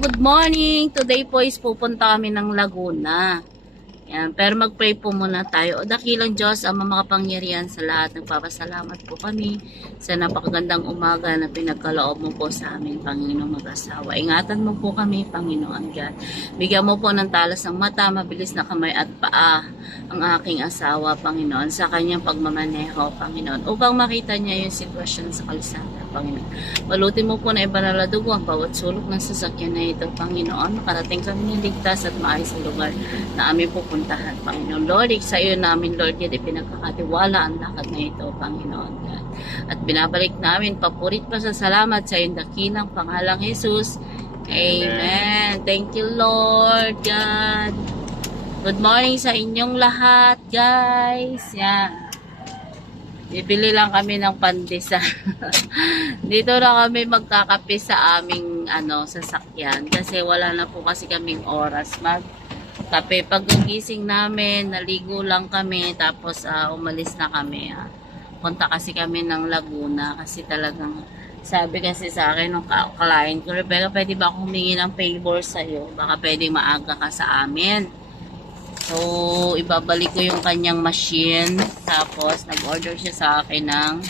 good morning. Today po is pupunta kami ng Laguna. Yan, pero mag-pray po muna tayo. O dakilang Diyos, ang makapangyarihan sa lahat. Nagpapasalamat po kami sa napakagandang umaga na pinagkaloob mo po sa amin, Panginoong mag-asawa. Ingatan mo po kami, Panginoon God. Bigyan mo po ng talas ng mata, mabilis na kamay at paa ang aking asawa, Panginoon, sa kanyang pagmamaneho, Panginoon, upang makita niya yung sitwasyon sa kalsada, Panginoon. Balutin mo po na ibanal na dugo ang bawat sulok ng sasakyan na ito, Panginoon. Makarating kami ng ligtas at maayos sa lugar na aming pupuntahan, Panginoon. Lord, sa iyo namin, Lord, yun pinagkakatiwala ang lakad na ito, Panginoon God. At binabalik namin, papurit pa sa salamat sa iyong dakilang pangalang Jesus. Amen. Thank you, Lord God. Good morning sa inyong lahat, guys. Yan. Bibili lang kami ng pandesal. Dito na kami magkakape sa aming sasakyan kasi wala na po kasi kaming oras magkape. Pag gising namin, naligo lang kami tapos umalis na kami. Punta kasi kami ng Laguna kasi talagang sabi kasi sa akin ng client ko, Rebecca, pwede ba akong humingi ng favor sa'yo? Baka pwede maaga ka sa amin. So, ibabalik ko yung kanyang machine. Tapos, nag-order siya sa akin ng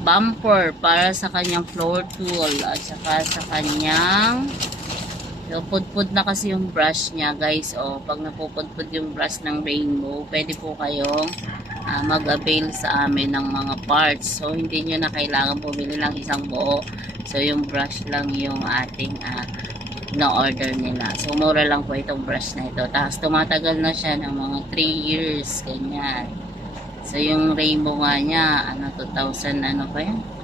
bumper para sa kanyang floor tool. At saka sa kanyang pudpud na kasi yung brush niya, guys. O, pag napupudpud yung brush ng Rainbow, pwede po kayong mag-avail sa amin ng mga parts. So, hindi nyo na kailangan bumili lang isang buo. So, yung brush lang yung ating na-order nila. So, mura lang po itong brush na ito. Tapos, tumatagal na siya ng mga 3 years. Ganyan. So, yung Rainbow nga niya, 2000,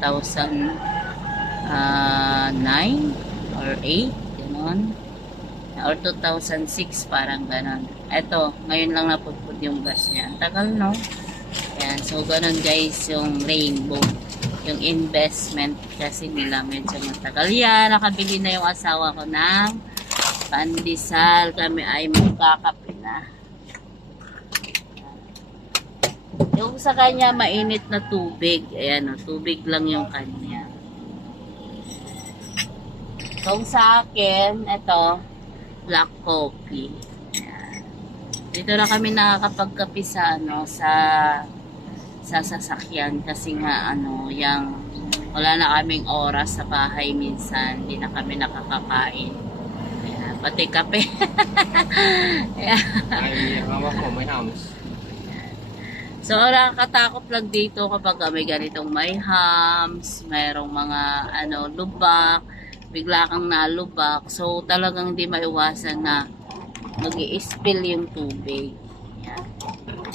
2009 or 8, gano'n. Or 2006, parang gano'n. Ito, ngayon lang napudpud yung brush niya. Tagal, no? Yan. So, gano'n guys, yung Rainbow. Yung investment kasi nila medyo matagal. Yan, nakabili na yung asawa ko ng pandesal. Kami ay magkakape na. Yung sa kanya, mainit na tubig. Ayan, tubig lang yung kanya. Kung sa akin, ito, black coffee. Ayan. Dito na kami nakakapagkape sa sa sasakyan kasi nga yung wala na kaming oras sa bahay minsan, hindi na kami nakakakain. Ayan, pati kape. Ay, mama ko, may hams. So, nakakatakot lang dito kapag may ganitong may hams, mayroong mga lubak, bigla kang nalubak. So, talagang hindi maiwasan na mag-i-spill yung tubig. Ayan.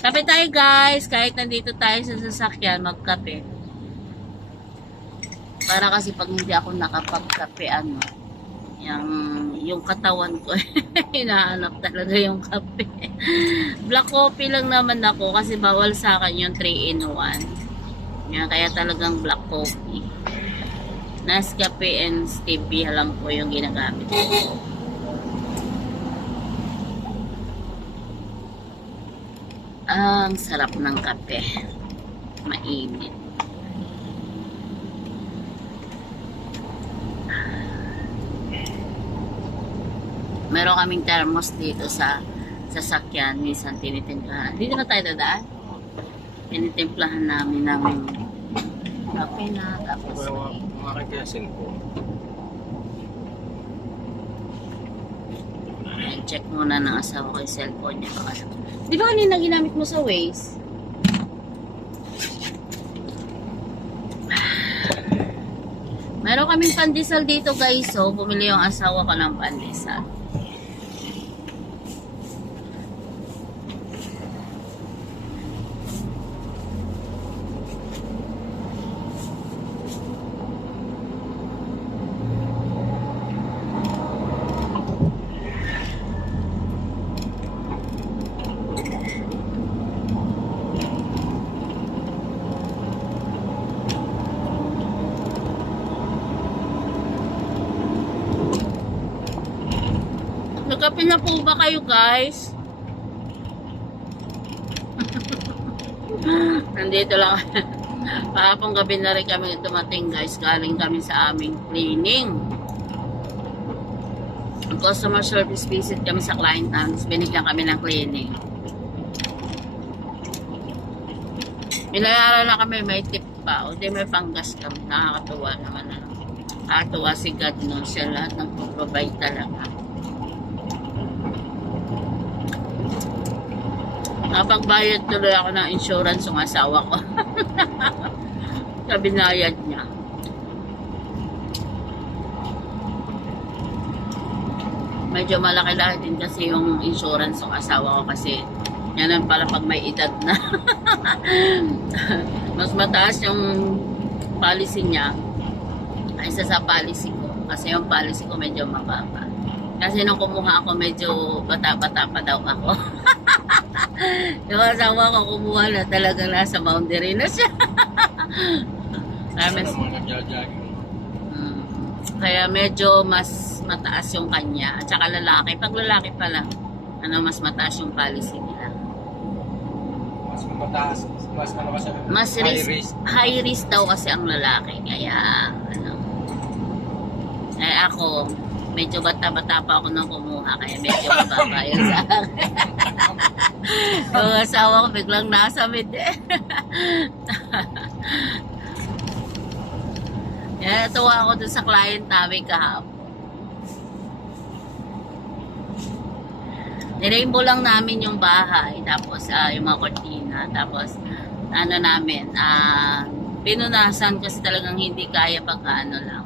Kape tayo guys, kahit nandito tayo sa sasakyan, magkape. Para kasi pag hindi ako nakapagkape, yung katawan ko, hinahanap talaga yung kape. Black coffee lang naman ako kasi bawal sa akin yung 3-in-1. Yan, kaya talagang black coffee. Nescafe and stevia lang po yung ginagamit ko. Ang sarap ng kape. Mainit. Meron kaming thermos dito sa sasakyan. Minsan tinitimplahan. Dito na tayo dadaan. Tinitimplahan namin ng kape na. Tapos Mga kagyasin ko. check muna ng asawa ko yung cellphone niya. Di ba kanina ginamit mo sa Waze? Meron kaming pandesal dito guys. So, bumili yung asawa ko ng pandesal. Nagkape na po ba kayo guys? Nandito lang. Kahapon gabi na rin kami dumating guys. Galing kami sa aming cleaning. customer service visit kami sa client namin. Binigyan kami ng cleaning. Binayaran na kami, may tip pa. O di may panggas kami. Nakakatuwa naman. Nakakatuwa si God, no? Siya lahat ng provide talaga. Nakapagbayad tuloy ako ng insurance ng asawa ko. Sa binayad niya. Medyo malaki-laki din kasi yung insurance ng asawa ko kasi yan pala pag may edad na. Mas mataas yung policy niya kaysa sa policy ko. Kasi yung policy ko medyo mababa. Kasi nung kumuha ako medyo bata-bata pa daw ako. Yung asawa ko kumuha na talagang nasa boundary na siya. Kaya medyo mas mataas yung kanya at saka lalaki. Pag lalaki pa lang, mas mataas yung policy nila. Mas mataas, mas high risk daw kasi ang lalaki. Kaya ako medyo bata-bata pa ako nang kumuha kaya medyo mababa yun sa akin. Yung asawa ko biglang nasa mid Kaya tuwa ako dun sa client namin kahapon. Ni-rainbow lang namin yung bahay, tapos yung mga kortina, tapos pinunasan kasi talagang hindi kaya pag lang.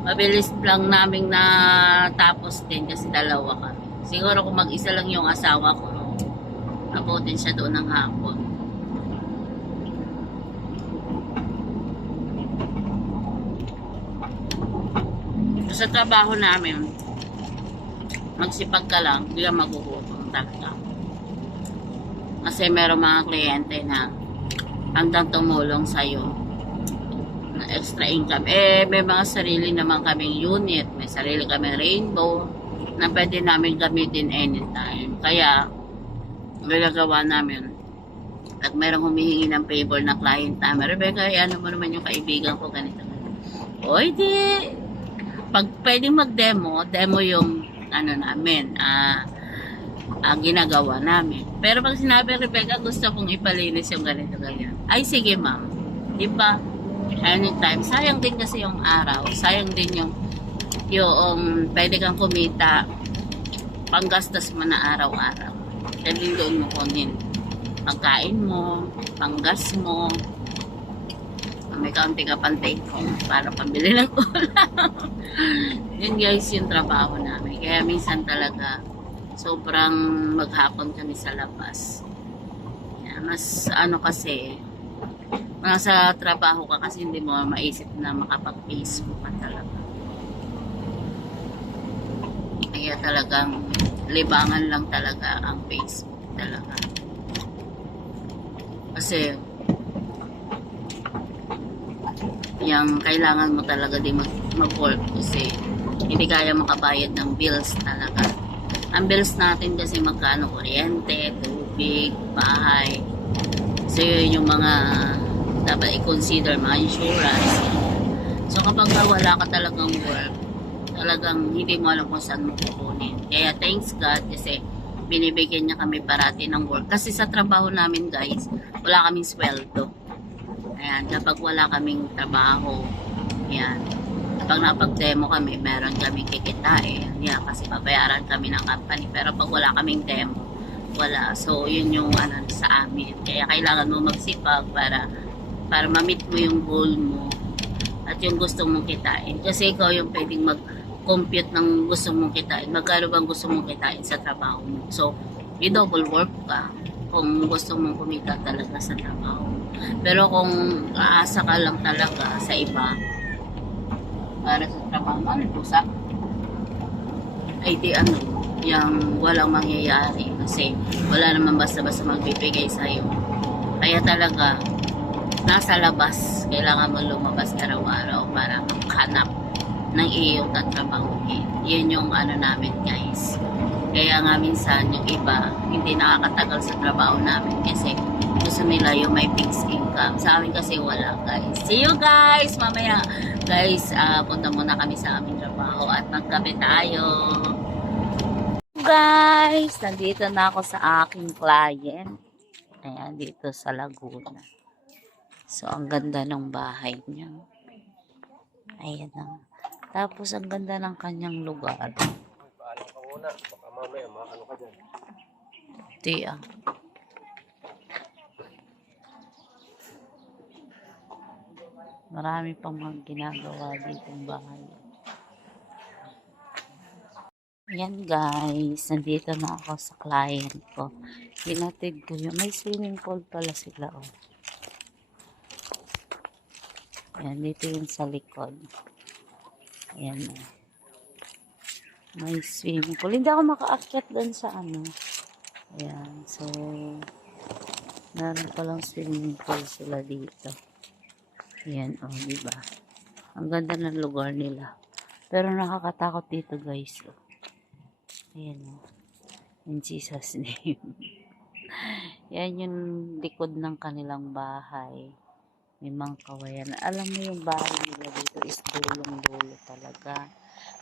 Mabilis lang namin natapos din kasi dalawa kami. Siguro kung mag-isa lang yung asawa ko, abutin siya doon ng hapon. Sa trabaho namin, magsipag ka lang, hindi ka magugutom talaga. Kasi meron mga kliyente na handang tumulong sa'yo na extra income. May mga sarili naman kaming unit, may sarili kaming rainbow na pwede namin gamitin anytime. Kaya, ginagawa namin, pag merong humihingi ng favor na client namin, Rebecca, ano mo naman yung kaibigan ko, ganito. O, di, pag pwedeng mag-demo, demo yung namin, ginagawa namin. Pero pag sinabi, Rebecca, gusto kong ipalinis yung ganito, ganyan. Ay, sige ma'am. Di ba? Anytime. Sayang din kasi yung araw. Sayang din yung pwede kang kumita panggastos mo na araw-araw. Dahil doon mo kunin pagkain mo, panggas mo, may kaunti ka pang take home para pambili ng ulam. Yun guys, yung trabaho namin. Kaya minsan talaga sobrang maghapon kami sa labas. Yan, mas kasi nasa trabaho ka kasi hindi mo maisip na makapag-Facebook ka talaga. Kaya talagang libangan lang talaga ang Facebook talaga. Kasi yung kailangan mo talaga din mag-work kasi hindi kaya makabayad ng bills talaga. Ang bills natin kasi magkano, kuryente, tubig, bahay. So yun yung mga dapat i-consider, mga insurance. So kapag wala ka talagang work, talagang hindi mo alam kung saan mo kukunin. Kaya thanks God kasi binibigyan niya kami parati ng work. Kasi sa trabaho namin guys, wala kaming sweldo. Ayan, kapag wala kaming trabaho, ayan, kapag napag-demo kami, meron kaming kikitain. Ayan, kasi babayaran kami ng company. Pero pag wala kaming demo, wala. So, yun yung sa amin. Kaya kailangan mo magsipag para ma-meet mo yung goal mo at yung gusto mong kitain. Kasi ikaw yung pwedeng mag-compute ng gusto mong kitain. Magkano bang gusto mong kitain sa trabaho mo. So, i-double work ka kung gusto mong kumita talaga sa trabaho. Pero kung aasa ka lang talaga sa iba para sa trabaho, pusa ay di yung walang mangyayari kasi wala naman basta-basta magbibigay sa'yo. Kaya talaga nasa labas, kailangan mo lumabas araw-araw para makahanap ng iyong tatrabahuhin. Yun yung namin guys. Kaya nga minsan yung iba hindi nakakatagal sa trabaho namin kasi gusto nila yung may fixed income. Sa amin kasi wala guys. See you guys mamaya. Guys, punta muna kami sa aming trabaho. trabaho at magkape tayo. Guys, nandito na ako sa aking client. Ayan, dito sa Laguna. So, ang ganda ng bahay niya. Ayan na. Tapos, ang ganda ng kanyang lugar. Paalam ka muna. Baka mamaya maano ka dyan. Tiya. Marami pang mga ginagawa dito ng bahay. Yan guys, nandito na ako sa client ko. Hinatid ko yun. May swimming pool pala sila, oh. Yan, dito yung sa likod. Ayan, oh. May swimming pool. Hindi ako makaakyat doon sa ano. Ayan, so meron palang swimming pool sila dito. Ayan, oh, diba? Ang ganda ng lugar nila. Pero nakakatakot dito guys, oh. Ayan, oh. In Jesus' name. Yan yung likod ng kanilang bahay. May mga kawayan. Alam mo yung bahay nila dito is dulong-dulo talaga.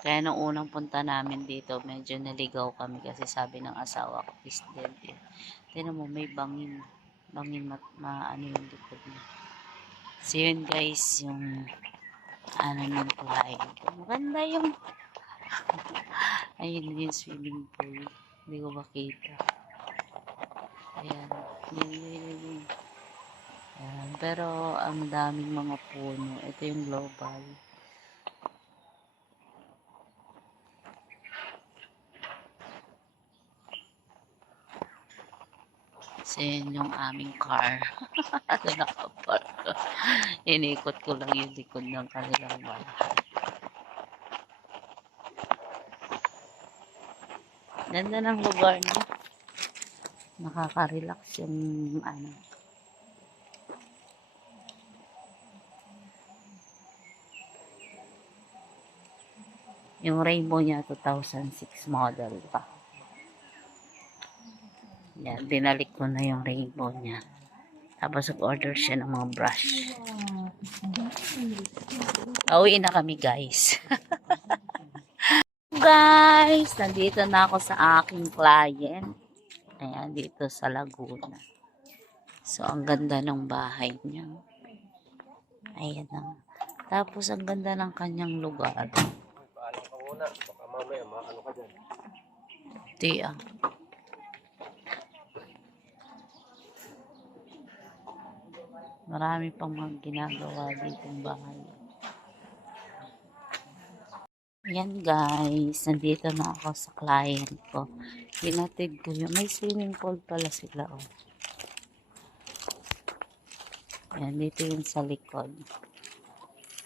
Kaya nung unang punta namin dito, medyo naligaw kami kasi sabi ng asawa ko is dead. Tignan mo, may bangin. Bangin ano yung likod niya. So yun guys, yung ano ng client. Maganda yung ayun yung swimming pool. Hindi ko makita. Ayan. Yun. Ayan. Pero ang daming mga puno. Ito yung global. So yun yung aming car. Ito nakapar. Inikot ko lang yung likod ng kanilang bahay. Ganda ng lugar niya. Nakaka-relax yung ano. Yung rainbow niya 2006 model pa. Yan, dinalik ko na yung rainbow niya. Tapos order siya ng mga brush. Pauwi na kami guys. Guys, nandito na ako sa aking client. Ayan, dito sa Laguna. So, ang ganda ng bahay niya. Ayan na. Tapos, ang ganda ng kanyang lugar. Paalam ka muna. Baka mamaya maano ka dyan. Tiya. Marami pang mga ginagawa dito ng bahay. Yan guys, nandito na ako sa client ko. Hinatid ko yun. May swimming pool pala sila, oh. Yan, dito yung sa likod.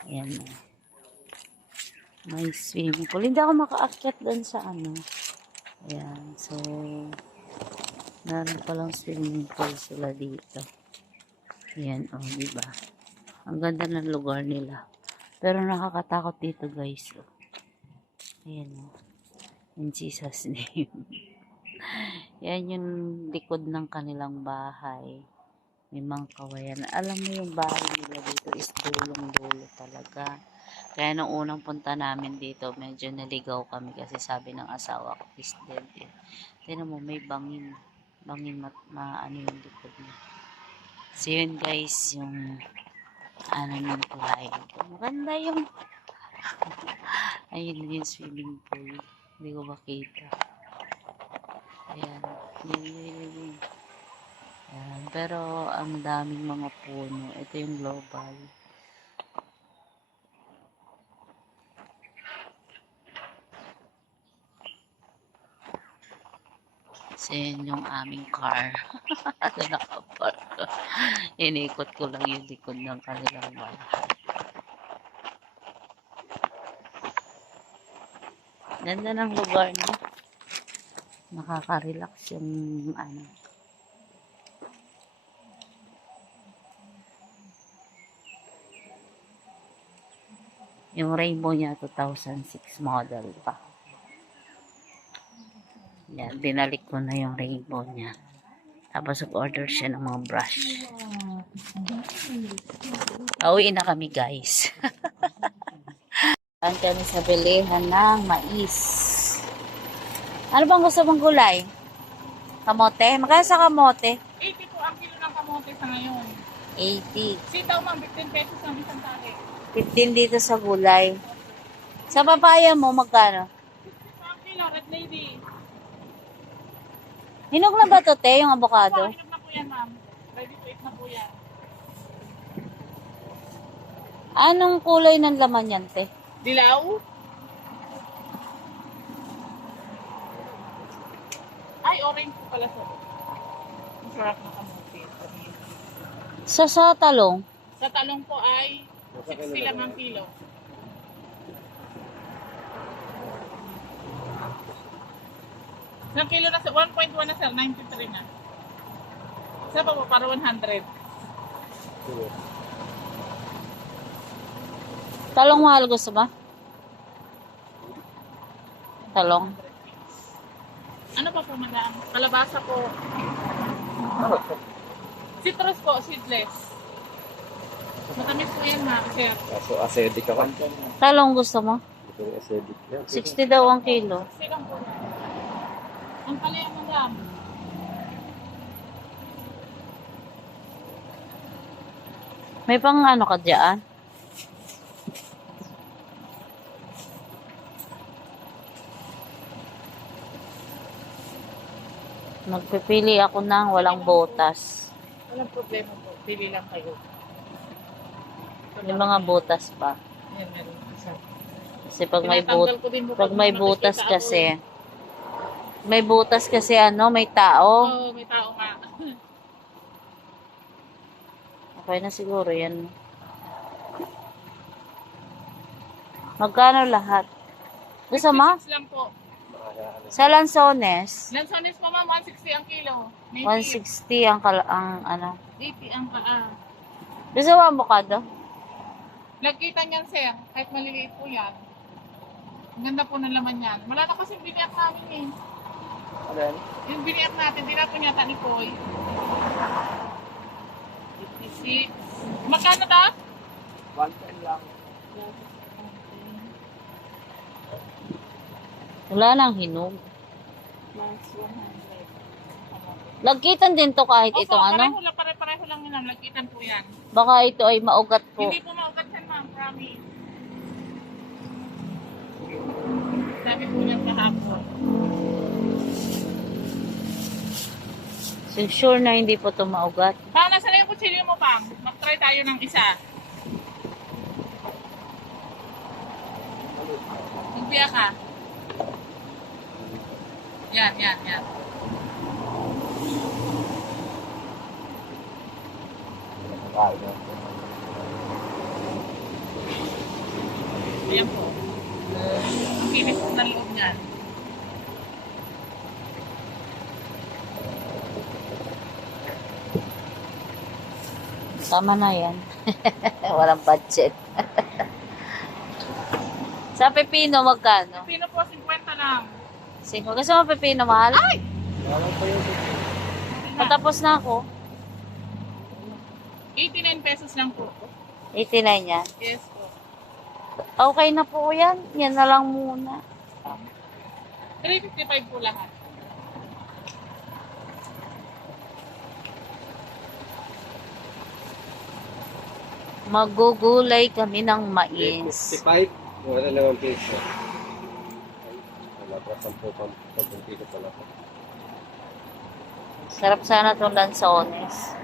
Ayan, oh. May swimming pool. Hindi ako makaakyat doon sa ano. Ayan, so meron palang swimming pool sila dito. Ayan, oh, diba? Ang ganda ng lugar nila. Pero nakakatakot dito guys, oh. Ayan, oh. In Jesus' name. Yan yung likod ng kanilang bahay. May mga kawayan. Alam mo yung bahay nila dito is dulong-dulo talaga. Kaya nung unang punta namin dito, medyo naligaw kami kasi sabi ng asawa ko is dead. Tignan mo, may bangin. Bangin ano yung likod niya. So yun guys, yung ano ng client. Maganda yung ayun yung swimming pool. Hindi ko makita. Ayan. Yun. Ayan. Pero ang daming mga puno. Ito yung global. So yun yung aming car. Ito nakapar. Inikot ko lang yung likod ng kanilang bahay. Ganda ng lugar niya. Nakaka-relax yung ano. Yung rainbow niya 2006 model pa. Yan, dinalik ko na yung rainbow niya. Tapos order siya ng mga brush. Pauwi na kami guys. Saan kami sa bilihan ng mais. Ano bang gusto mong gulay? Kamote? Magkano sa kamote? 80 po ang kilo ng kamote sa ngayon. 80. Sitaw ma'am, 15 pesos ang isang tali. 15 dito sa gulay. Sa papaya mo, magkano? 60 po ang kilo, red lady. Hinog na ba to, te, yung avocado? Hinog na po yan ma'am. Ready to eat na po yan. Anong kulay ng laman yan, te? Dilaw? Ay, orange po pala sa masarap na kamote. Sa talong. Sa talong po ay 60 lang ang kilo. Isang kilo na sa 1.1 na sir, 93 na. Isa pa po para 100. Sige. Talong mahal gusto ba? Talong. Ano pa po madam? Kalabasa po. Citrus po, seedless. Matamis po yan ma'am, sir. Kaso acidic ako. Talong gusto mo? Ito yung acidic yan. 60 daw ang kilo. Silang po yan. Ang palaya madam. May pang ano ka dyan? Magpipili ako ng walang botas. Walang problema po. Pili lang kayo. May mga botas pa. Yan, meron isa. Kasi pag may Tinatanggal ko din po pag may nakikita butas ako. kasi, may butas kasi ano, may tao. Oo, may tao nga. Okay na siguro yan. Magkano lahat? Gusto mo? 66 lang po. Sa Lanzones, Lansones pa ma'am, 160 ang kilo. May 160 ang ano. 80 ang paa. Gusto mo avocado? Lagkitan yan sir, kahit maliliit po yan. Ang ganda po ng laman yan. Wala na kasi biniyak namin eh. Ano yan? Yung biniyak natin, tinapon yata ni Koy. 56. Magkano ta? 110 lang. Wala nang hinog. Plus 100. Lagkitan din to kahit Opo, itong ano. pare-pareho lang yun. Lagkitan po yan. Baka ito ay maugat po. Hindi po maugat yan ma'am, promise. Sabi po niya kahapon. So, sure na hindi po to maugat. Pang, nasa na yung kutsilyo mo, Pang? Mag-try tayo ng isa. Magbiya ka. Yan, yan, yan. Kain na. Ayan po. Ang kinis po ng loob niyan. Tama na yan. Walang budget. Sa pepino, magkano? Pino po, 50 lang. 5. Gusto mo pepino, mahal? Ay! Wala pa yun. Patapos na ako. 89 pesos lang po. 89 yan. Yes po. Okay na po yan. Yan na lang muna. 355 po lahat. Magugulay kami ng mais. 55? Wala naman peso. Wala pa, 10 piso pala pa. Sarap sana itong lansones.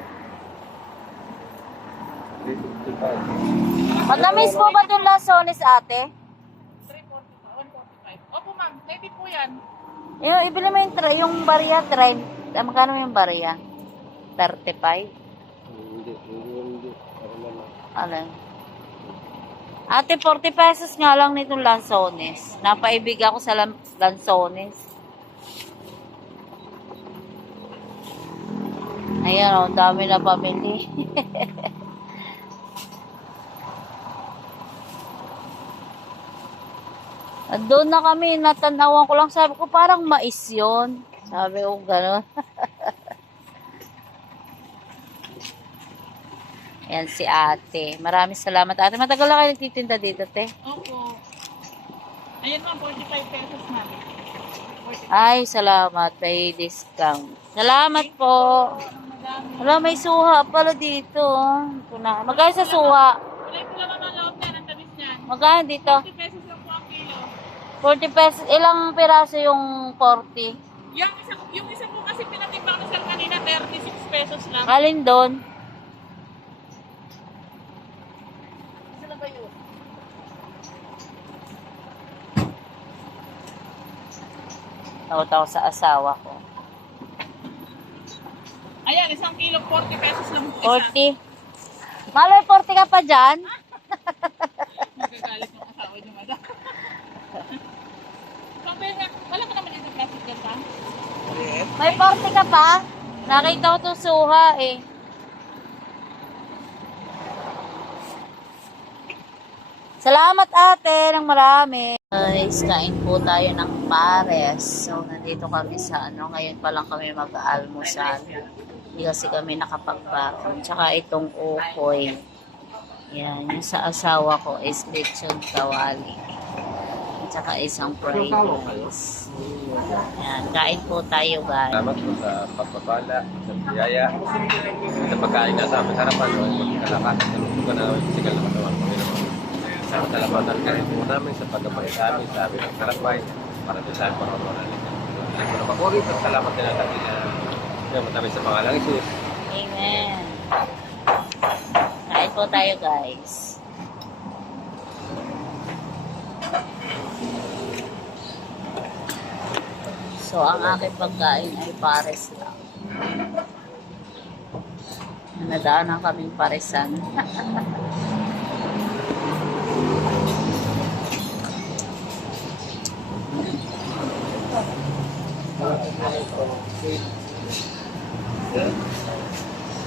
355. Matamis po ba itong lansones, ate? 345. Opo ma'am, native po yan. Yung, ibili mo yung barya, magkano yung barya? 35? Hindi. Ano naman. Alin? Ate, 40 pesos nga lang nitong lansones. Napaibig ako sa lansones. Ayan o, dami na pamili. At doon na kami, natanawan ko lang, sabi ko parang mais yun. Sabi ko gano'n. Ayan si ate. Maraming salamat ate. Matagal na kayo nagtitinda dito, te. Opo. Ayan ma'am, 45 pesos na. 45. Ay, salamat. May discount. Salamat po. Madami. Wala, may suha pala dito. Ito na. Magkano sa suha? Kulay ko lang ang loob niyan, ang tamis niyan. Magkano dito? 40 pesos lang po ang kilo. 40 pesos. Ilang piraso yung 40? Yung isa po kasi pinatimbang na sa kanina, 36 pesos lang. Alin doon? Isa na ba yun? Tawa-tawa sa asawa ko. Ayan, isang kilo, 40 pesos lang po isa. 40. Malay, 40 ka pa dyan? Nagagalit yung asawa niyo, madam. Sabi nga, wala ka naman dito plastic ka pa? May 40 ka pa? Nakita ko itong suha eh. Salamat ate ng marami. Guys, kain po tayo ng pares. So, nandito kami sa ngayon pa lang kami mag-almusal. Hindi kasi kami nakapagpapon. Tsaka itong ukoy. Yan, yung sa asawa ko is lechon kawali. Tsaka isang fried rice. Yan, kain po tayo guys. Salamat po sa pagpapala, sa biyaya, sa pagkain na sa aming harapan, o kalakasan sa luto ko na sigal na katawan ko. Sa salamatan ka rin po namin sa pagkabay sa amin, sa aming karapay, para sa saan para mo namin. Salamat din natin na matami sa pangalang Isus. Amen. Kain po tayo guys. So, ang aking pagkain ay pares lang. Nadaanan kaming paresan.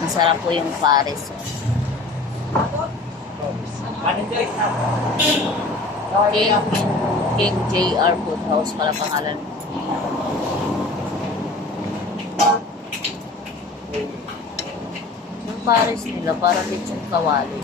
Masarap po yung pares. King JR Food House pala pangalan. Yung pares nila, parang lechon kawali.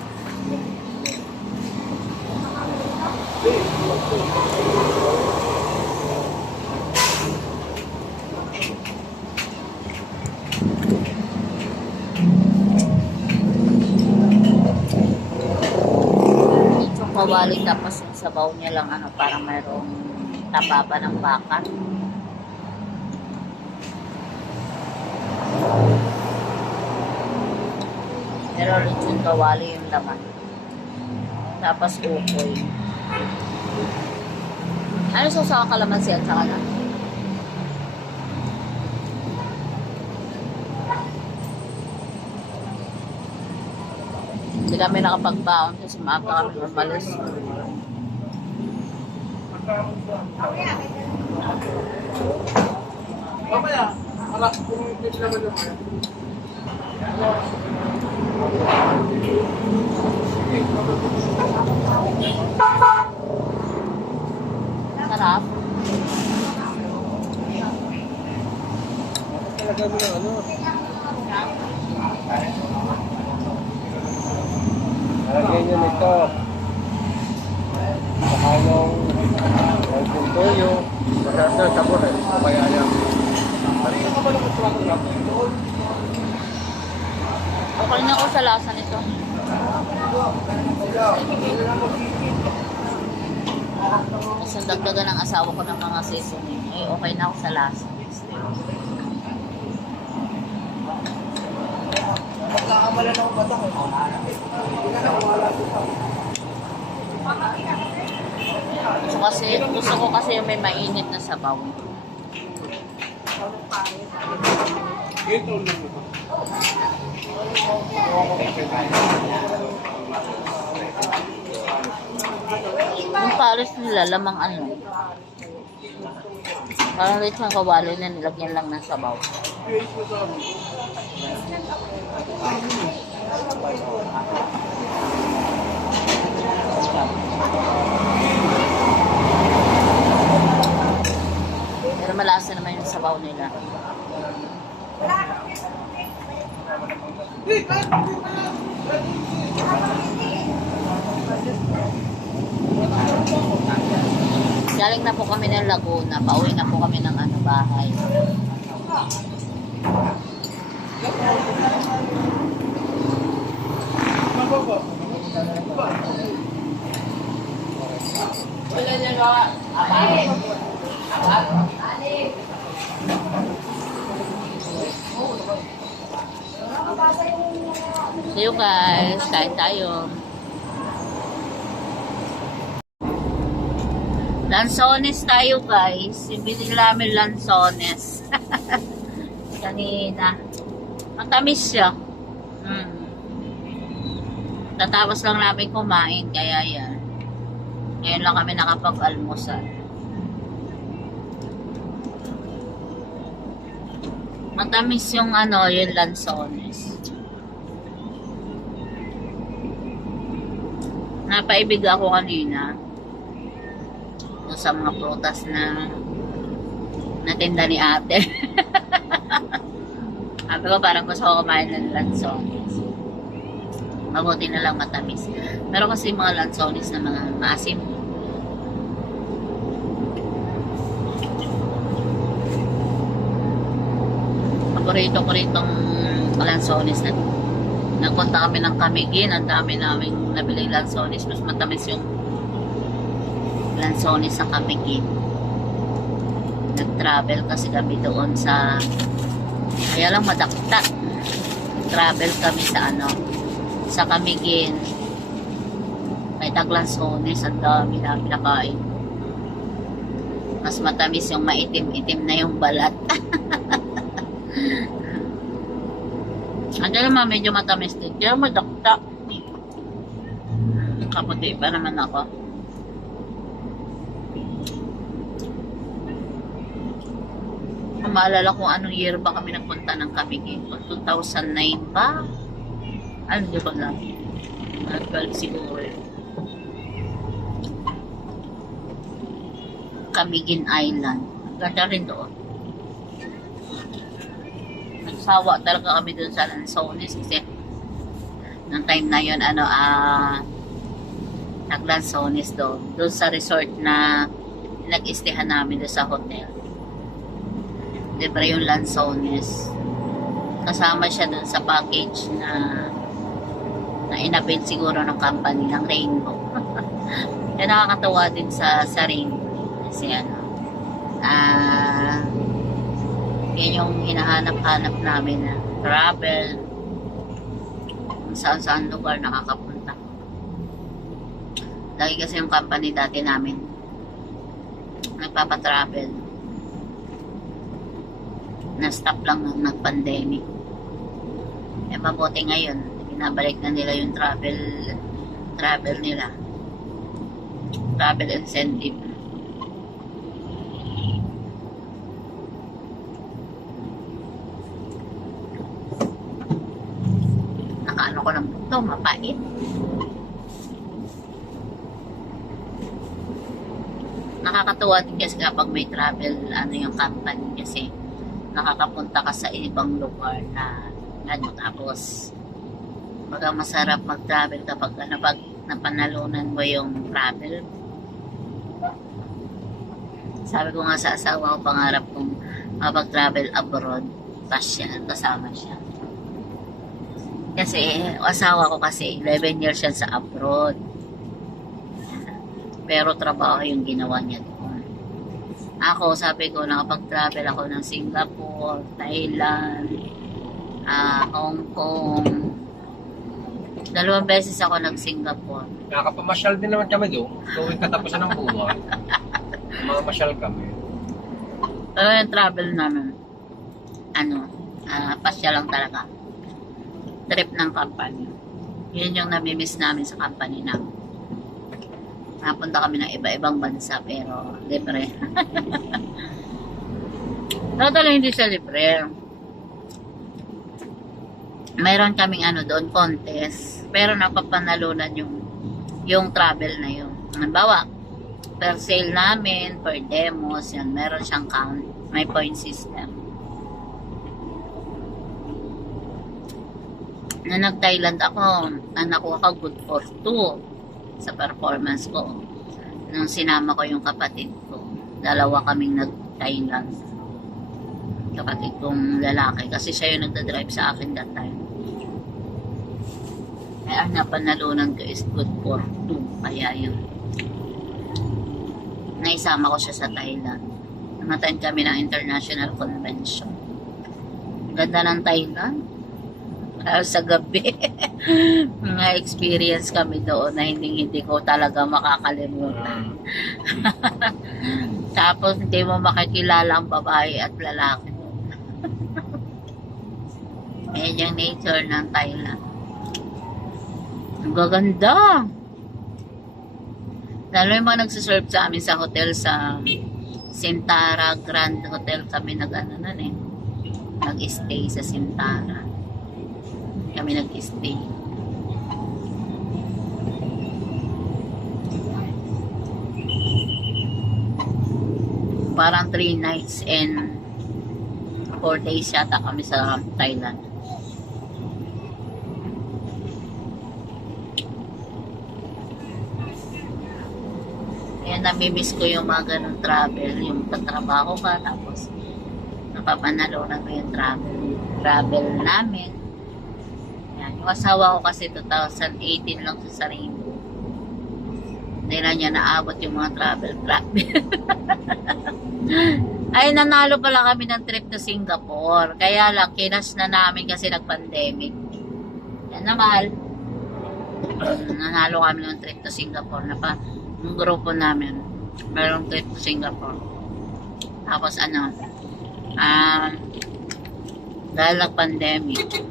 Lechon kawali tapos yung sabaw niya lang parang mayroong tababa ng baka. Pero lechon kawali yung laman. Tapos ukoy. Ano sa kalamansi at saka na? Hindi kami nakapagbaon kasi maaga kami umalis. Sarap. Talaga mo ng ano? Lagyan nyo nito. Saka yung puntoyo. Masarap na sabor eh. Kaya yan. Okay na ako sa lasa nito. Kasi dagdagan ng asawa ko ng mga seasoning. Okay na ako sa lasa. Pagkakamala ng batak eh. Gusto ko kasi yung may mainit na sabaw. Yung pares nila, lamang parang lechon kawali na nilagyan lang ng sabaw. Pero malasa naman yung sabaw nila. Galing na po kami ng Laguna. Pauwi na po kami ng bahay. See you guys. Kain tayo. Lansones tayo guys. Ibili namin lansones. Kanina. Matamis siya. Tatapos lang namin kumain. Kaya yan. Ngayon lang kami nakapag-almusal. Matamis yung yung lansones. Napaibig ako kanina sa mga prutas na natinda ni ate. Sabi ko parang gusto ko kumain ng lansones. Mabuti na lang matamis. Pero kasi mga lansones na mga maasim. Paborito ko ritong lansones na nagpunta kami ng Camiguin. Ang dami namin nabiling lansones. Mas matamis yung lansones sa Camiguin. Nag-travel kasi kami doon sa kaya lang madakta. Travel kami sa sa Camiguin. May taglansones. Ang dami namin nakain. Mas matamis yung maitim-itim na yung balat. Ano naman medyo matamis din. Kaya madakta. Kaputi pa naman ako. Kung maalala kung anong year ba kami nagpunta ng Camiguin. 2009 ba? Ano di ba lang? 12 siguro. Camiguin Island. Ganda rin doon. Nagsawa talaga kami doon sa lansones kasi nung time na yun naglansones doon sa resort na nag-istehan namin doon sa hotel. Libre yung lansones. Kasama siya doon sa package na inabil siguro ng company ng Rainbow. Kaya nakakatawa din sa Rainbow kasi yan yung hinahanap-hanap namin na travel kung saan-saan lugar nakakapunta. Lagi kasi yung company dati namin nagpapatravel. Na-stop lang nung nag-pandemic. Mabuti ngayon binabalik na nila yung travel nila. Travel incentive. Nakaano ko ng buto, mapait. Nakakatuwa din kasi kapag may travel, yung company kasi nakakapunta ka sa ibang lugar na tapos masarap mag-travel kapag napanalunan mo yung travel. Sabi ko nga sa asawa ko, pangarap kong mapag-travel abroad, kasama siya. Kasi asawa ko kasi 11 years siya sa abroad. Pero trabaho yung ginawa niya doon. Ako, sabi ko, nakapag-travel ako ng Singapore, Thailand, Hong Kong. 2 beses ako nag-Singapore. Nakapamasyal din naman kami doon. Tuwing katapusan ng buwan. Mamasyal kami. Pero yung travel namin, pasya lang talaga. Trip ng company. Yun yung namimiss namin sa company namin. Napunta kami ng iba-ibang bansa pero libre. Totally hindi siya libre. Mayroon kaming doon contest pero napapanalunan yung travel na yun. Halimbawa, per sale namin, per demos, yan, meron siyang count, may point system. Na nag-Thailand ako, nakuha ko good for 2 sa performance ko. Nung sinama ko yung kapatid ko, Dalawa kaming nag-Thailand. Kapatid kong lalaki. Kasi siya yung nagdadrive sa akin that time. Kaya ang napanalunan ko is good for 2. Kaya yun. Naisama ko siya sa Thailand. Namatain kami ng international convention. Ganda ng Thailand. Sa gabi. Mga experience kami doon na hindi ko talaga makakalimutan. Tapos hindi mo makikilala ang babae at lalaki doon. Ayan yung nature ng Thailand. Ang gaganda. Lalo yung mga nagsiserve sa amin sa hotel sa Sintara Grand Hotel kami nag-stay sa Sintara. Kami nag-stay. Parang 3 nights and 4 days yata kami sa Thailand. Kaya namimiss ko yung mga ganong travel, yung pagtrabaho ka, tapos napapanalunan ko yung travel namin. Yan. Yung asawa ko kasi 2018 lang sa sarili. Hindi na niya naabot yung mga travel. Ay, nanalo pala kami ng trip to Singapore. Kaya lang, kinas na namin kasi nag-pandemic. Yan na, mahal. Nanalo kami ng trip to Singapore. Yung grupo namin, mayroong trip to Singapore. Tapos dahil nag-pandemic,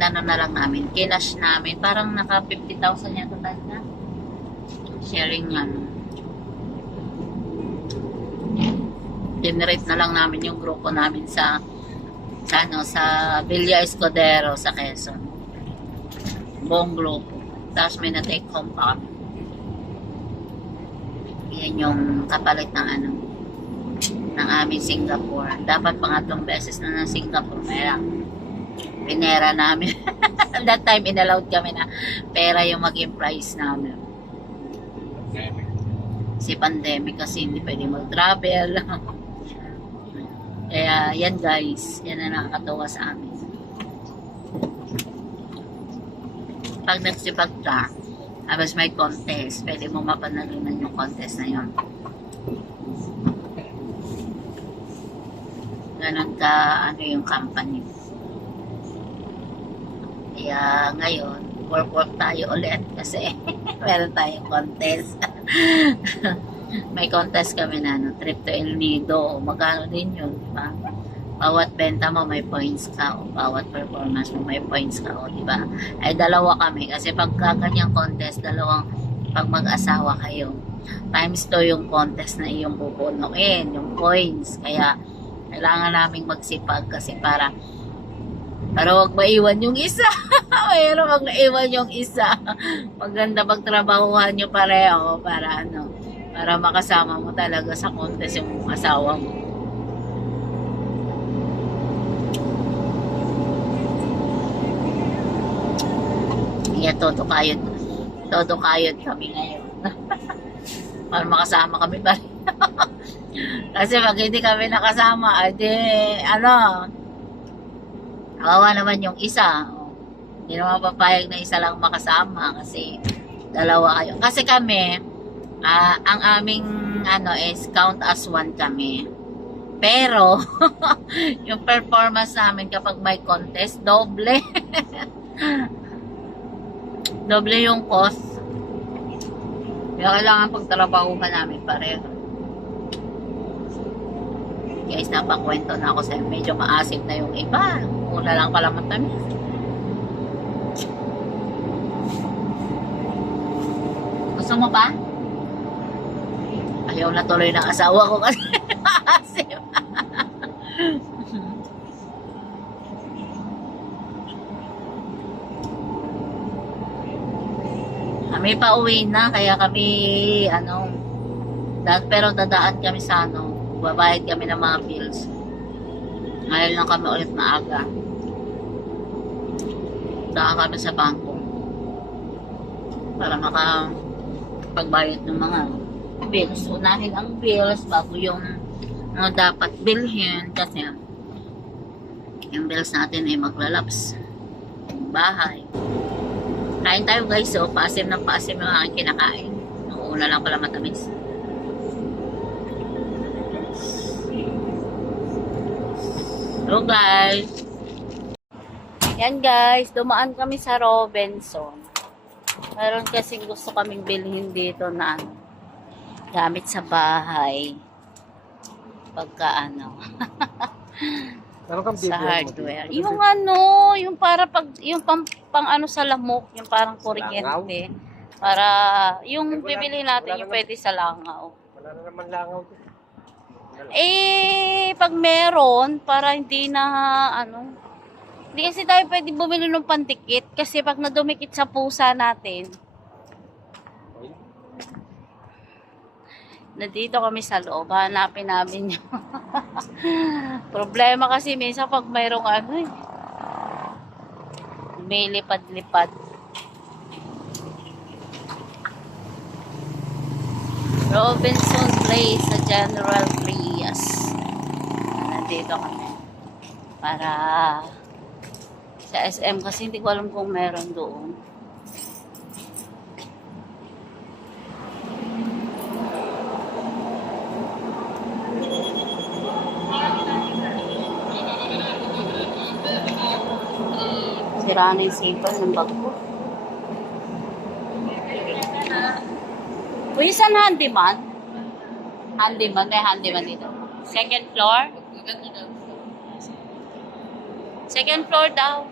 nano na lang namin, kinash namin, parang naka 50,000 yan total na. Sharing generate na lang namin yung grupo namin sa Villa Escudero sa Quezon. Buong grupo. Tapos may na-take home pa kami. Yan yung kapalit ng ng aming Singapore. Dapat pangatlong beses na ng Singapore. Pinera namin. That time, inallowed kami na pera yung maging price namin. Kasi pandemic kasi hindi pwede mag-travel. Kaya yan guys, yan na nakakatawa sa amin. Pag nagsipag ka, tapos may contest, pwede mo mapanalunan yung contest na yun. Ganon ka, yung company. Kaya ngayon, work tayo ulit kasi meron tayong contest. May contest kami na trip to El Nido. Magkano din yun, diba? Bawat benta mo may points ka o bawat performance mo may points ka o diba? Ay dalawa kami kasi pagka ganyang contest, pag mag-asawa kayo, times 2 yung contest na iyong pupunuin, yung points. Kaya kailangan naming magsipag kasi para wag maiwan yung isa. Pero wag maiwan yung isa. Maganda pagtrabahuhan nyo pareho para para makasama mo talaga sa contest yung asawa mo. Kaya todo kayod kami ngayon. Para makasama kami pa rin. Kasi pag hindi kami nakasama, kawawa naman yung isa. Hindi naman papayag na isa lang makasama kasi dalawa kayo. Kasi kami, ang aming is count as 1 kami. Pero, yung performance namin kapag may contest, doble. Doble yung cost. Kaya kailangan pagtrabahuhan namin pareho. Guys, napakwento na ako sa'yo. Medyo maasim na yung iba. Una lang pala matamis. Gusto mo pa? Ayaw na tuloy ng asawa ko kasi maasim. Kami pa uwi na, kaya kami, pero dadaan kami sa babayad kami ng mga bills. Ngayon lang kami ulit na aga. Daan kami sa bangko para makapagbayad ng mga bills. Unahin ang bills bago yung dapat bilhin kasi yung bills natin ay maglalaps. Yung bahay. Kain tayo guys. So, paasim ng paasim yung aking kinakain. Ang una lang pala matamis. So guys. Yan guys. Dumaan kami sa Robinson. Meron kasing gusto kaming bilhin dito na gamit sa bahay. Pagka Meron kang sa video mo hardware. dito? Yung yung para yung pang sa lamok, yung parang kuryente. Para yung bibili natin yung pwede sa langaw. Wala na naman langaw dito. Pag meron, para hindi na hindi kasi tayo pwede bumili ng pandikit kasi pag nadumikit sa pusa natin, nandito kami sa loob, hanapin namin yung problema kasi minsan pag mayroong may lipad-lipad. Robinson Place sa General Trias. Nandito kami para sa SM kasi hindi ko alam kung meron doon. Sira na yung zipper ng bag ko. Uy, saan handyman? Handyman? May handyman dito. Second floor? Second floor daw.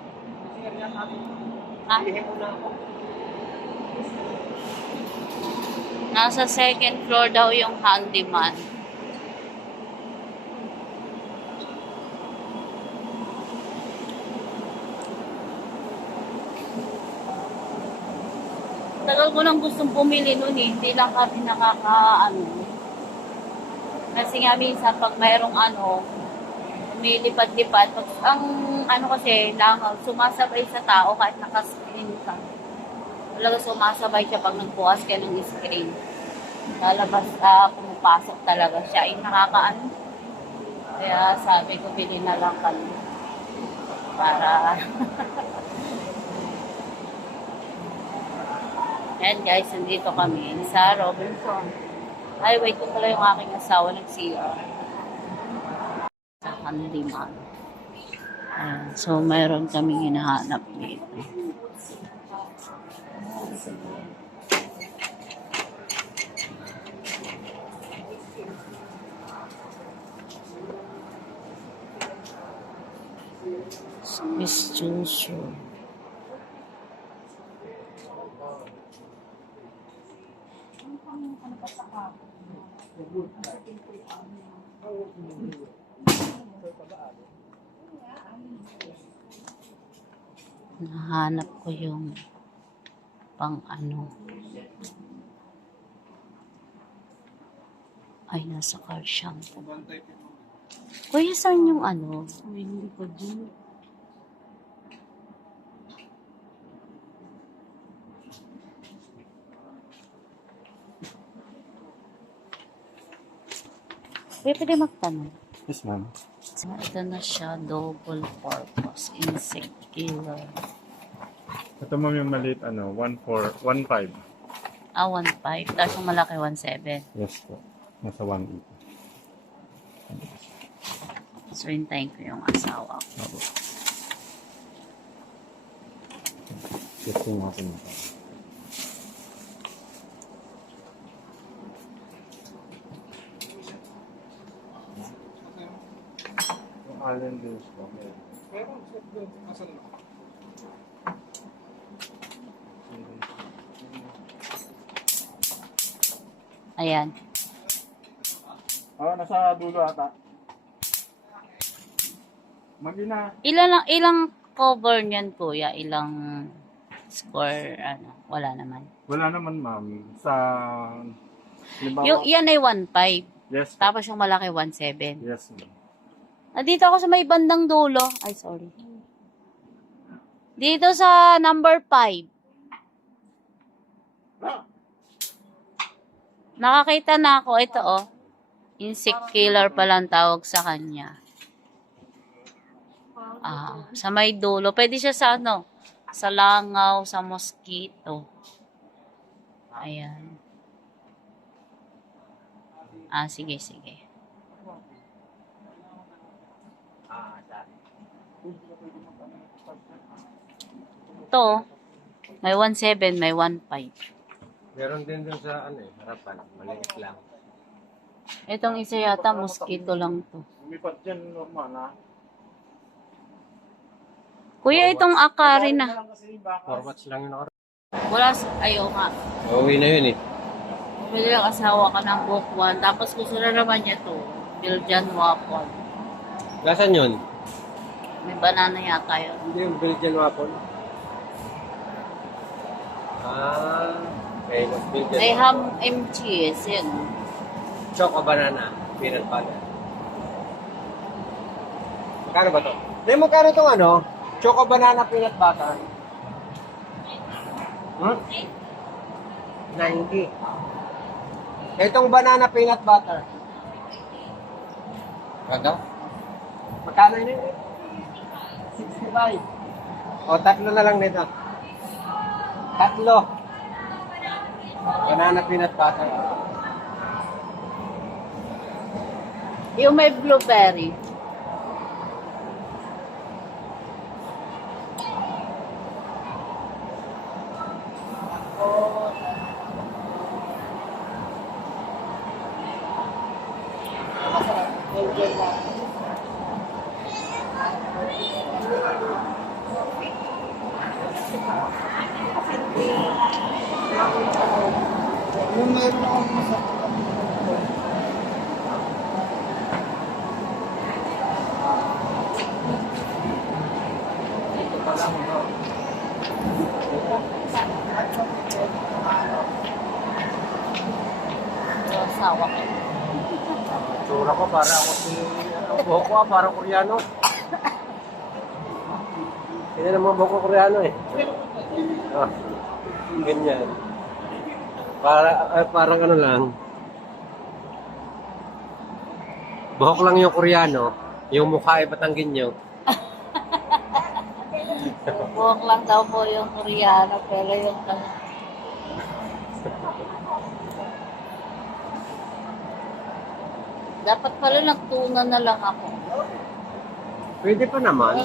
Ha? Nasa second floor daw yung handyman. Tagal ko nang gustong bumili nun eh. Hindi lang kami Kasi nga minsan pag mayroong lumilipad-lipad. Ang kasi langaw, sumasabay sa tao kahit nakascreen ka. Talaga sumasabay siya pag nagbukas ka ng screen. Lalabas ka, pumapasok talaga siya. Ay Kaya sabi ko, bili na lang kami. Para Ayan guys, nandito kami sa Robinson. Ay, wait ko pala yung aking asawa nag-CR. Sa handyman. Ayan, so mayroon kaming hinahanap dito. Swiss juicer. Nahanap ko yung pang ay nasa car shampoo. Kuya, saan yung hindi ko din. Pwede magtanong. Yes, ma'am. Ito na siya, double purpose insect killer. Ito ma'am yung maliit 1.5. 1.5. Tapos yung malaki 1.7. Yes po. Nasa 1.8. So, hintayin ko yung asawa ko. Opo. Testing natin ito. Yung Allen Deals po. Ayan. Nasa dulo ata. Magina. Ilang cover niyan, kuya? Ilang score, wala naman. Wala naman ma'am. Sa Yan ay 1.5. Yes. Tapos yung malaki 1.7. Yes ma'am. Dito ako sa may bandang dulo. Ay, sorry. Dito sa number 5. Nakakita na ako. Ito, oh. Insect killer pala ang tawag sa kanya. Sa may dulo. Pwede siya sa ano? Sa langaw, sa mosquito. Ayan. Sige, sige. Ito, may 1.7, may 1.5. Meron din dun sa harapan. Maliit lang. Itong isa yata, mosquito lang to. Lumipat dyan, normal ha. Kuya, itong akari na. Kasi baka 4 watts lang yung nakarapan. Wala, ayaw nga. Uuwi na yun eh. Pwede lang asawa ka ng book 1. Tapos gusto na naman niya to. Belgian waffle. Gasan yun? May banana yata yun. Hindi yung Belgian waffle. Famous Belgian May waffle. ham and cheese. Yun. Choco banana. Peanut butter. Magkano ba to? Hindi, magkano itong Choco banana peanut butter. 90. Itong banana peanut butter. Ganda? Magkano yun? 65. O, tatlo na lang nito. Tatlo. Banana peanut butter. Yung may blueberry. Yung meron akong masarap. Yung asawa ko. Tsura ko para ako buhok ko para Koreano. Hindi naman buhok ko Koreano eh. Ganyan. Parang lang. Buhok lang yung Koreano, yung mukha ay Batanggenyo. Buhok lang daw po yung Koreano, pero yung dapat pala nagtuna na lang ako. Pwede pa naman.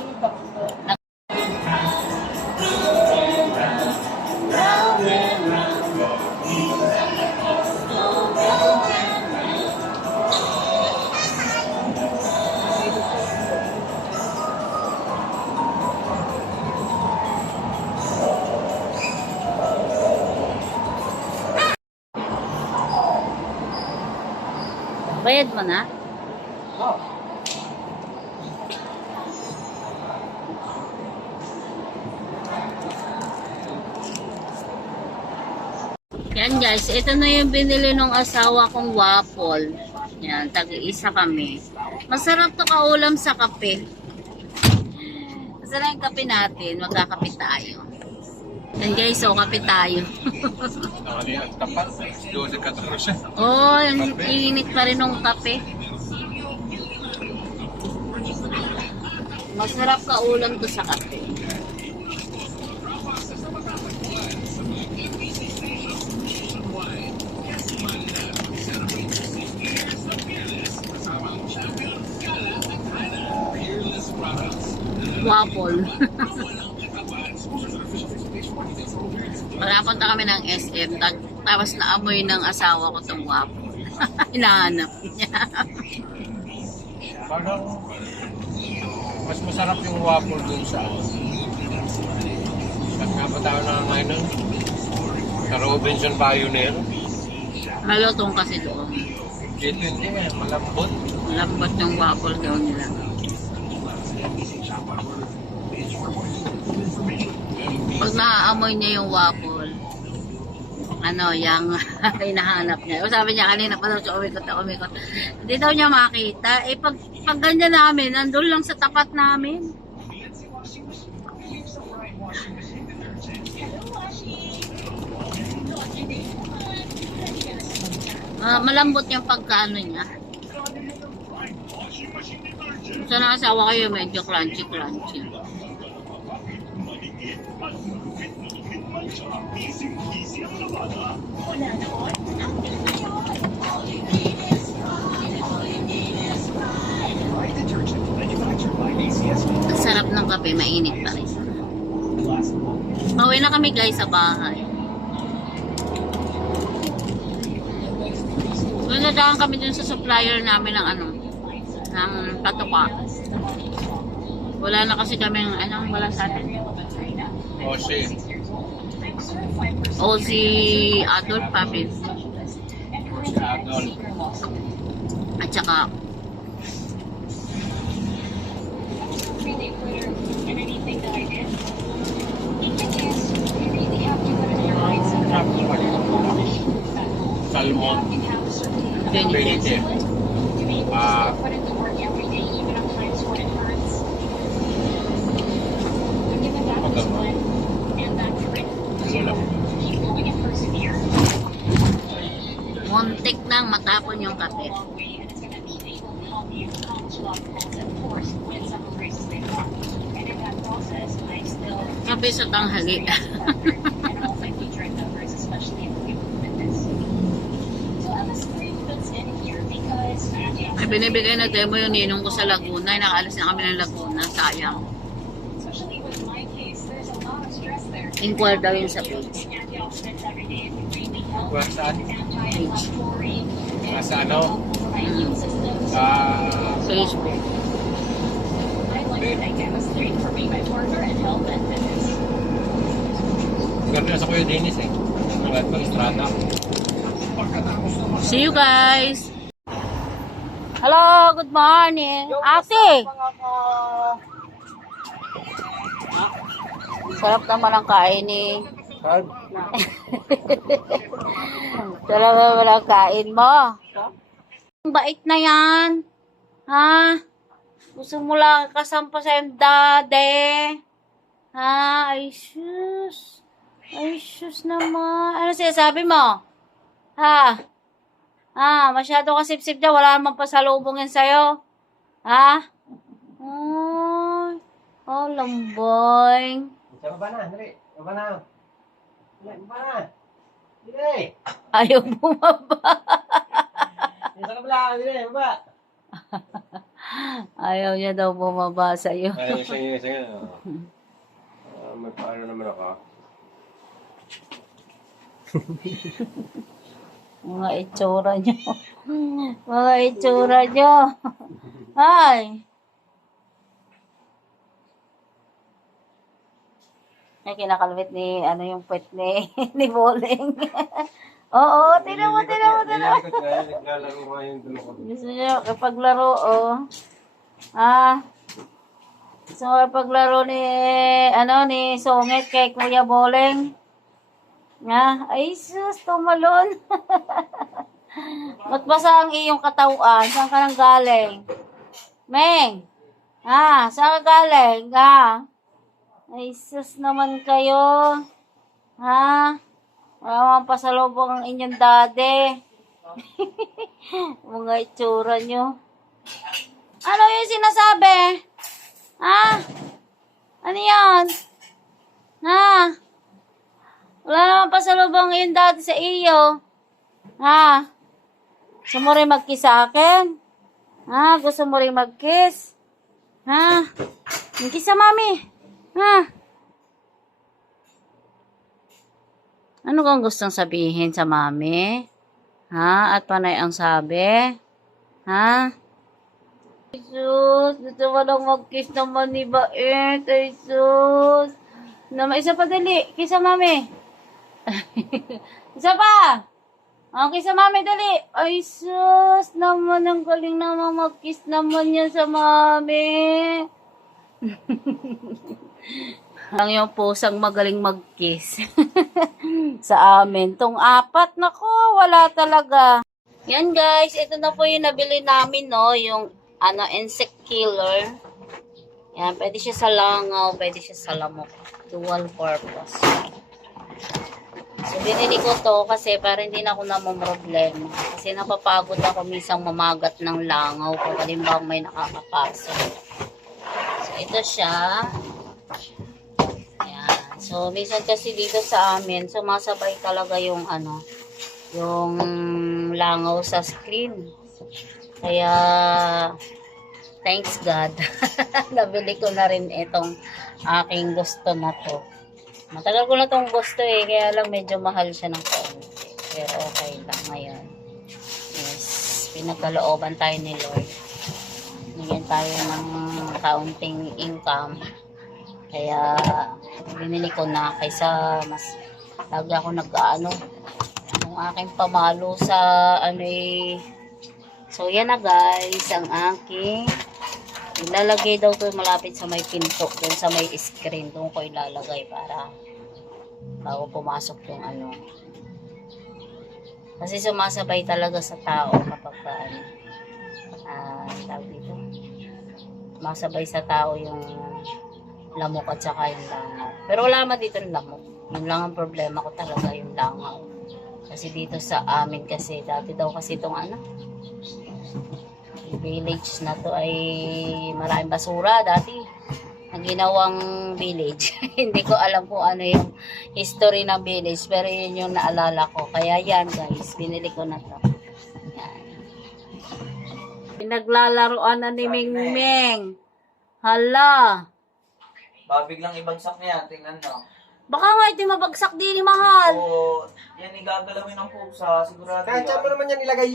Bayad mo na? Yan guys, ito na yung binili ng asawa kong waffle. Yan, tag-iisa kami. Masarap to kaulam sa kape. Masarap yung kape natin, magkakape tayo. Yan guys, so kape tayo. Oh, init pa rin ng kape. Masarap kaulam to sa kape. Waffle. Pagkapunta kami ng SM, tapos naamoy ng asawa ko tong waffle. Hinahanap niya. Parang mas masarap yung waffle dun sa nga ba tayo na ngayon nun? Sa Robinson Pioneer. Malutong kasi doon. Dito hindi malambot. Malambot yung waffle daw nila. Pag naaamoy niya yung waffle, yung hinahanap niya. Sabi niya kanina pa daw siya umikot. Hindi daw niya makita. Pag ganyan namin, nandun lang sa tapat namin. Malambot yung pagkaano niya. Sa nakasawa kayo, medyo crunchy. Ang sarap ng kape, mainit pa rin. Pauwi na kami guys sa bahay. Nagdaan kami dun sa supplier namin ng ng patuka. Wala na kasi kami wala sa atin. Ozzy Adolf Papin. At saka Salmon. Benite. muntik nang matapon yung kape. Kape sa tanghali. Ay, binibigay na demo yung ninong ko sa Laguna. Nakaalis na kami ng Laguna. Sayang. Inquire daw yun sa page. Saan? Page. Sa ano? Sa Facebook. gabi na sa Kuya Dennis eh. Lahat ng Estrada. See you guys! Hello, good morning. Ate! Sarap naman ang kain eh. Sarap naman ang kain mo. Ang bait na yan. Ha? Gusto mo lang kasampa sa iyong daddy. Ha? Ay, sus. Ay, sus naman. Ano sinasabi mo? Ha? Masyado ka sip-sip dyan. Wala namang pasalubong yan sa'yo. Ha? Ay. Oh, lamboy. Sa baba na, Andre. Baba na. Baba na. Dire. Ayaw bumaba. Sa kabila, dire. Baba. Ayaw niya daw bumaba sa'yo. Ay, sige. May paano naman ako. Mga itsura nyo. Mga itsura nyo. Ay. Ay, kinakalwit ni, yung pet ni, ni Boling. Oo, tinan mo. Naglalaro nga yung dulo ko. Gusto nyo kapaglaro, oh. Gusto mo kapaglaro ni, ni Songit kay Kuya Boling. Ay, sus, tumalon. Ba't basa ang iyong katawan? Saan ka nang galing? Meng! Saan ka galing? Ay, sus naman kayo. Wala mang pasalubong ang inyong daddy. Mga itsura nyo. Ano yung sinasabi? Ano yan? Wala naman pasalubong ang inyong daddy sa iyo. Gusto mo rin mag-kiss sa akin? Gusto mo rin mag-kiss? Mag-kiss sa mami. Ano kang gustong sabihin sa mami? At panay ang sabi? Jesus, dito walang mag-kiss naman ni Bait. Ay, Jesus. Isa pa dali. Kiss sa mami. Isa pa. Kiss sa mami dali. Ay, sus. Naman, ang galing naman mag-kiss naman yan sa mami. Ang yung pusang magaling mag-kiss. Sa amin. Tong apat, nako, wala talaga. Yan guys, ito na po yung nabili namin, no. Yung, insect killer. Yan, pwede siya sa langaw, pwede siya sa lamok. Dual purpose. So, binili ko to kasi para hindi na ako namumroblema. Kasi napapagod ako minsan mamagat ng langaw kung halimbawa may nakakapasok. So, ito siya. Ayan. So, minsan kasi dito sa amin, sumasabay talaga yung yung langaw sa screen. Kaya, thanks God. Nabili ko na rin itong aking gusto na to. Matagal ko na tong gusto kaya lang medyo mahal siya ng konti. Pero okay lang ngayon. Yes, pinagkalooban tayo ni Lord. Bigyan tayo ng kaunting income. Kaya, binili ko na kaysa mas lagi ako ang aking pamalo sa So, yan na guys, ang aking ilalagay daw to malapit sa may pinto, dun sa may screen, doon ko ilalagay para bago pumasok yung Kasi sumasabay talaga sa tao kapag tawag dito. Sumasabay sa tao yung lamok at saka yung langaw. Pero wala naman dito ng lamok. Yun lang ang problema ko talaga yung langaw. Kasi dito sa amin kasi, dati daw kasi itong village na to ay maraming basura dati. Ang ginawang village. Hindi ko alam kung ano yung history ng village, pero yun yung naalala ko. Kaya yan guys, binili ko na to. Yan. Pinaglalaroan na ni Mingming. Hala. Biglang ibagsak niya, tingnan mo. Baka nga ito mabagsak din ni Mahal. Oo, yan igagalawin ng pusa, sigurado. Kahit saan mo naman yan ilagay